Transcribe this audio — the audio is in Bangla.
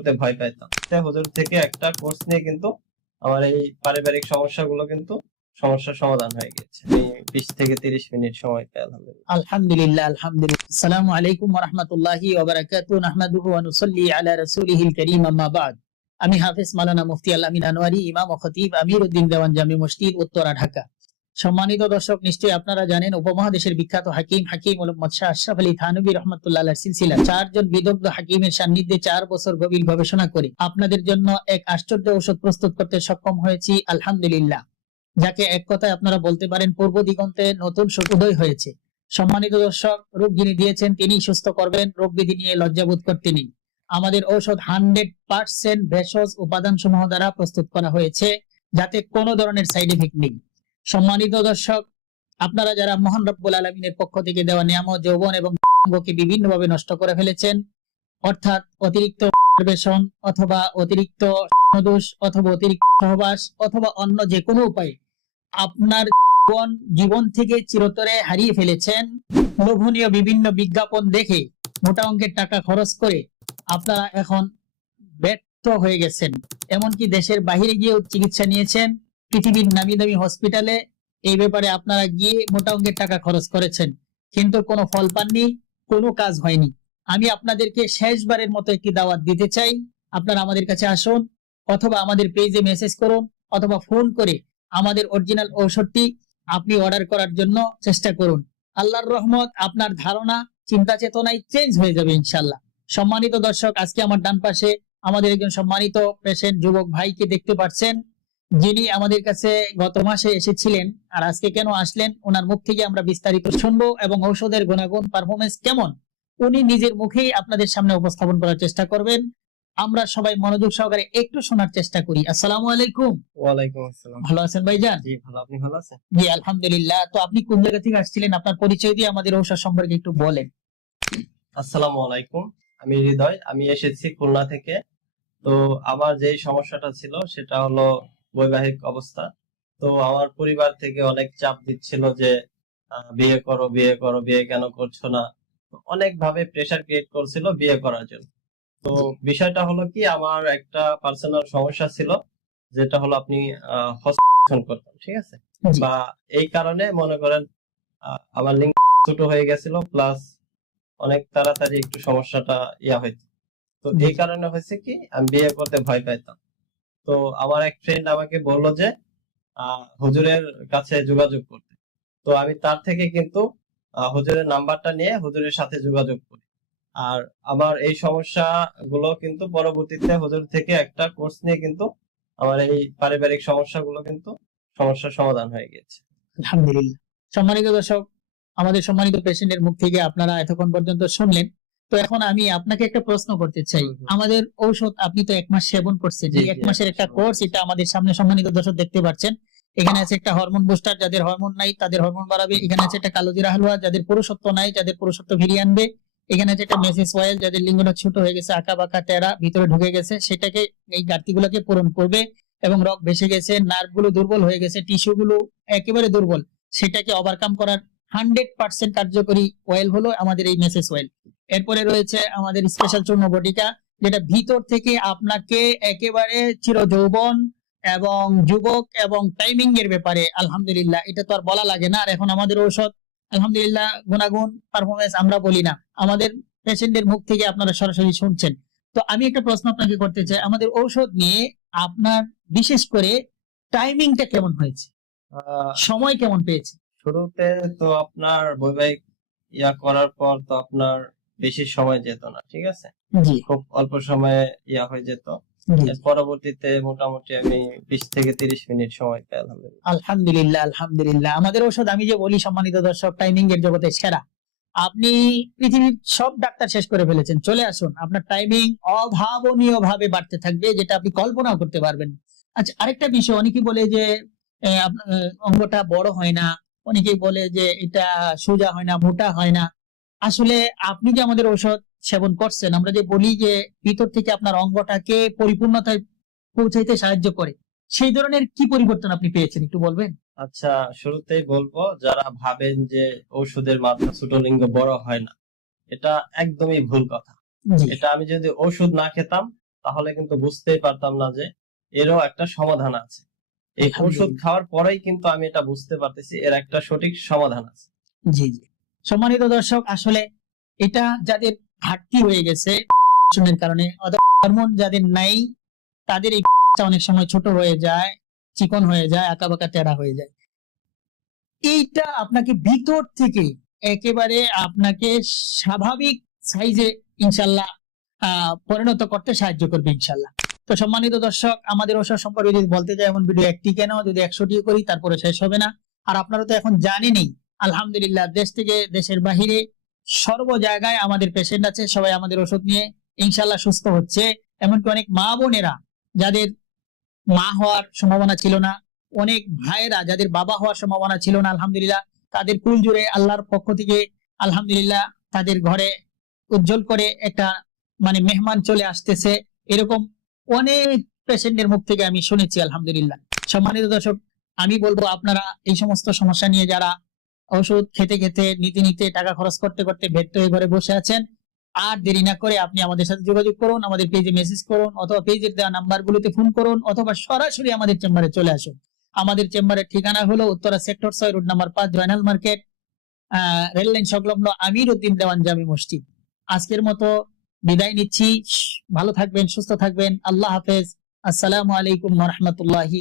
করতে ভয় পাইতাম। হুজুর থেকে একটা কোর্স নিয়ে কিন্তু আমার এই পারিবারিক সমস্যাগুলো কিন্তু সমস্যার সমাধান হয়ে গেছে আমি বিশ থেকে তিরিশ মিনিট সময় পাই আলহামদুলিল্লাহ। আলহামদুলিল্লাহ আলহামদুলিল্লাহ। আসসালামু আলাইকুম রাহমাতুল্লাহি ওয়া বারাকাতুহু নাহমাদুহু ওয়া নুসাল্লি আলা রাসূলিহিল কারীম, আম্মা বাদ। আমি হাফেজ মাওলানা মুফতি আল আমিন আনোয়ারি, ইমাম ও খতিব আমিরউদ্দিন দেওয়ান জামি মসজিদ, উত্তরা, ঢাকা। সম্মানিত দর্শক, নিশ্চয়ই আপনারা জানেন উপমহাদেশের বিখ্যাত হাকিম হাকিম মোহাম্মদ শাহ আশরাফ আলী থানবী রহমতুল্লাহ সিলসিলা। চারজন বিদগ্ধ হাকিমের সান্নিধ্যে চার বছর গভীর গবেষণা করে আপনাদের জন্য এক আশ্চর্য ঔষধ প্রস্তুত করতে সক্ষম হয়েছি, আলহামদুলিল্লাহ। যাকে এক কথায় আপনারা বলতে পারেন পূর্ব দিগন্তে নতুন উদয় হয়েছে। সম্মানিত দর্শক, রোগ যিনি দিয়েছেন তিনি সুস্থ করবেন, রোগ বিধি নিয়ে লজ্জাবোধ করতে নেই। আমাদের ঔষধ হান্ড্রেড পার্সেন্ট ভেষজ উপাদান সমূহ দ্বারা প্রস্তুত করা হয়েছে, যাতে কোনো ধরনের সাইড এফেক্ট নেই। সম্মানিত দর্শক, আপনারা যারা মহান রব্বুল আলমিনের পক্ষ থেকে দেওয়া নিয়ামত, যৌবন এবং অঙ্গকে বিভিন্নভাবে নষ্ট করে ফেলেছেন, অর্থাৎ অতিরিক্ত বেশন অথবা অতিরিক্ত দোষ অথবা অতিরিক্ত সহবাস অথবা অন্য যে কোনো উপায়ে আপনার জীবন জীবন থেকে চিরতরে হারিয়ে ফেলেছেন, লোভনীয় বিভিন্ন বিজ্ঞাপন দেখে মোটা অঙ্কের টাকা খরচ করে আপনারা এখন ব্যর্থ হয়ে গেছেন। এমনকি দেশের বাহিরে গিয়েও চিকিৎসা নিয়েছেন পৃথিবীর নামি দামি হসপিটালে এই ব্যাপারে আপনারা গিয়ে মোটা অঙ্কের টাকা খরচ করেছেন। কিন্তু কোনো ফল পাননি, কোনো কাজ হয়নি। আমি আপনাদেরকে শেষবারের মতো একটি দাওয়াত দিতে চাই। আপনারা আমাদের কাছে আসুন, অথবা আমাদের পেজে মেসেজ করুন, অথবা ফোন করে আমাদের অরিজিনাল ঔষধটি আপনি অর্ডার করার জন্য চেষ্টা করুন। আল্লাহর রহমত, আপনার ধারণা, চিন্তা চেতনায় চেঞ্জ হয়ে যাবে ইনশাল্লাহ সম্মানিত দর্শক, আজকে আমার ডান পাশে আমাদের একজন সম্মানিত পেশেন্ট যুবক ভাইকে দেখতে পাচ্ছেন। যিনি আমাদের কাছে গত মাসে এসেছিলেন আর আজকে কেন আসলেন ওনার মুখ থেকে আমরা বিস্তারিত শুনব এবং ঔষধের গুণাগুণ পারফরমেন্স কেমন উনি নিজের মুখেই আপনাদের সামনে উপস্থাপন করার চেষ্টা করবেন। আমরা সবাই মনোযোগ সহকারে একটু শোনার চেষ্টা করি। আসসালামু আলাইকুম। ওয়ালাইকুম আসসালাম। ভালো আছেন ভাইজান? জি ভালো। আপনি ভালো আছেন? জি আলহামদুলিল্লাহ। তো আপনি কোন জায়গা থেকে আসছিলেন? আপনার পরিচয় দিয়ে আমাদের ঔষধ সম্পর্কে একটু বলেন। আসসালামু আলাইকুম। আমি হৃদয়। আমি এসেছি খুলনা থেকে। তো আমার যে সমস্যাটা ছিল সেটা হলো বৈবাহিক অবস্থা। তো আমার পরিবার থেকে অনেক চাপ দিচ্ছিল যে বিয়ে করো বিয়ে করো বিয়ে কেন করছ না? অনেক ভাবে প্রেসার ক্রিয়েট করছিল বিয়ে করার জন্য। তো বিষয়টা হলো কি আমার একটা পার্সোনাল সমস্যা ছিল যেটা হলো আপনি হস্তক্ষেপ করতাম ঠিক আছে? বা এই কারণে মনে করেন আমার লিঙ্ক ছোট হয়ে গেছিল প্লাস অনেক তাড়াতাড়ি একটু সমস্যাটা ইয়া হইতো। তো এই কারণে হয়েছে কি আমি বিয়ে করতে ভয় পাইতাম। তো আমার এক ফ্রেন্ড আমাকে বলল যে হুজুরের কাছে যোগাযোগ করতে। তো আমি তার থেকে কিন্তু হুজুরের নাম্বারটা নিয়ে হুজুরের সাথে যোগাযোগ করি। আর আমার এই সমস্যা গুলো কিন্তু পরবর্তীতে হুজুর থেকে একটা কোর্স নিয়ে কিন্তু আমার এই পারিবারিক সমস্যাগুলো কিন্তু সমস্যার সমাধান হয়ে গেছে আলহামদুলিল্লাহ। সম্মানিত দর্শক, আমাদের সম্মানিত পেশেন্টের মুখ থেকে আপনারা এতক্ষণ পর্যন্ত শুনলেন। তো এখন আমি আপনাকে একটা প্রশ্ন করতে চাই। আমাদের ঔষধ আপনি তো এক মাস সেবন করছেন। এই এক মাসের একটা কোর্স এটা আমাদের সামনে সম্মানিত দর্শক দেখতে পাচ্ছেন। এখানে আছে একটা হরমোন বুস্টার যাদের হরমোন নাই তাদের হরমোন বাড়াবে। এখানে আছে একটা কালো জিরা হালুয়া যাদের পুরুষত্ব নাই যাদের পুরুষত্ব ফিরিয়ে আনবে। এখানে আছে একটা মেসেজ অয়েল যাদের লিঙ্গটা ছোট হয়ে গেছে আঁকা বাঁকা টেরা ভিতরে ঢুকে গেছে সেটাকে এই ঘাটতিগুলোকে পূরণ করবে এবং রক ভেসে গেছে নার্ভগুলো দুর্বল হয়ে গেছে টিস্যু গুলো একেবারে দুর্বল সেটাকে ওভারকাম করার হান্ড্রেড পার্সেন্ট কার্যকরী অয়েল হলো আমাদের এই মেসেজ অয়েল এরপরে রয়েছে আমাদের স্পেশাল চূর্ণ বটিকা যেটা ভিতর থেকে আপনাকে একেবারে চির যৌবন এবং যুবক এবং টাইমিং এর ব্যাপারে আলহামদুলিল্লাহ এটা তো আর বলা লাগে না আর এখন আমাদের ঔষধ আলহামদুলিল্লাহ গুণাগুণ পারফরমেন্স আমরা বলি না। আমাদের পেশেন্টের মুখ থেকে আপনারা সরাসরি শুনছেন। তো আমি একটা প্রশ্ন আপনাকে করতে চাই আমাদের ঔষধ নিয়ে আপনার বিশেষ করে টাইমিংটা কেমন হয়েছে? আহ, সময় কেমন পেয়েছে? শুরুতে তো আপনার বৈবাহিক ইয়া করার পর তো আপনার বেশি সময় যেত না ঠিক আছে? জি। খুব অল্প সময়ে ইয়া হয়ে যেত। পরবর্তীতে মোটামুটি আমি বিশ থেকে তিরিশ মিনিট সময় পাই আলহামদুলিল্লাহ। আলহামদুলিল্লাহ আমাদের ঔষধ আমি যে বলি সম্মানিত দর্শক টাইমিং এর জগতে সেরা। আপনি পৃথিবীর সব ডাক্তার শেষ করে ফেলেছেন। চলে আসুন আপনার টাইমিং অভাবনীয় ভাবে বাড়তে থাকবে যেটা আপনি কল্পনাও করতে পারবেন আচ্ছা আরেকটা বিষয় অনেকেই বলে যে অঙ্গটা বড় হয় না। অনেকেই বলে যে এটা সোজা হয় না মোটা হয় না। আসলে আপনি যে আমাদের ঔষধ সেবন করছেন আমরা যে বলি যে ভিতর থেকে আপনার অঙ্গটাকে পরিপূর্ণতায় পৌঁছাইতে সাহায্য করে সেই ধরনের কি পরিবর্তন আপনি পেয়েছেন একটু বলবেন? আচ্ছা শুরুতেই বলব যারা ভাবেন যে ঔষধের মাত্রা ছোট লিঙ্গ বড় হয় না এটা একদমই ভুল কথা। এটা আমি যদি ওষুধ না খেতাম তাহলে কিন্তু বুঝতেই পারতাম না যে এরও একটা সমাধান আছে। এই ওষুধ খাওয়ার পরেই কিন্তু আমি এটা বুঝতে পারতেছি এর একটা সঠিক সমাধান আছে। জি জি। সম্মানিত দর্শক আসলে এটা যাদের ঘাটতি হয়ে গেছে শুনের কারণে হরমোন যাদের নাই তাদের এই অনেক সময় ছোট হয়ে যায় চিকন হয়ে যায় আঁকা বাঁকা টেরা হয়ে যায়। এইটা আপনাকে ভিতর থেকে একেবারে আপনাকে স্বাভাবিক সাইজে ইনশাল্লাহ আহ পরিণত করতে সাহায্য করবে ইনশাল্লাহ। তো সম্মানিত দর্শক, আমাদের ওষুধ সম্পর্কে যদি বলতে যাই, এমন ভিডিও একটি কেন? যদি একশোটি করি, তারপরে শেষ হবে না। আর আপনারা তো এখন জানেনই, আলহামদুলিল্লাহ, দেশ থেকে দেশের বাহিরে সর্ব জায়গায় আমাদের পেশেন্ট আছে, সবাই আমাদের ওষুধ নিয়ে ইনশাল্লাহ সুস্থ হচ্ছে। এমনকি অনেক মা বোনেরা, যাদের মা হওয়ার সম্ভাবনা ছিল না, অনেক ভাইয়েরা যাদের বাবা হওয়ার সম্ভাবনা ছিল না, আলহামদুলিল্লাহ, তাদের কুল জুড়ে আল্লাহর পক্ষ থেকে আলহামদুলিল্লাহ তাদের ঘরে উজ্জ্বল করে একটা মানে মেহমান চলে আসতেছে। এরকম অনেক পেশেন্টের মুখ থেকে আমি শুনেছি, আলহামদুলিল্লাহ। সম্মানিত দর্শক, আমি বলব আপনারা এই সমস্ত সমস্যা নিয়ে যারা ওষুধ খেতে খেতে, নিতে নিতে টাকা খরচ করতে করতে ব্যর্থ হয়ে ঘরে বসে আছেন, আর দেরি না করে আপনি আমাদের সাথে যোগাযোগ করুন, আমাদের পেজে মেসেজ করুন, অথবা পেজের দেওয়া নাম্বার গুলোতে ফোন করুন, অথবা সরাসরি আমাদের চেম্বারে চলে আসুন। আমাদের চেম্বারের ঠিকানা হলো উত্তরা সেক্টর ছয় রোড নাম্বার পাঁচ, জয়নাল মার্কেট, আহ রেল লাইন সংলগ্ন আমির উদ্দিন দেওয়ান জামি মসজিদ। আজকের মতো বিদায় নিচ্ছি। ভালো থাকবেন সুস্থ থাকবেন। আল্লাহ হাফেজ। আসসালামু আলাইকুম রহমতুল্লাহি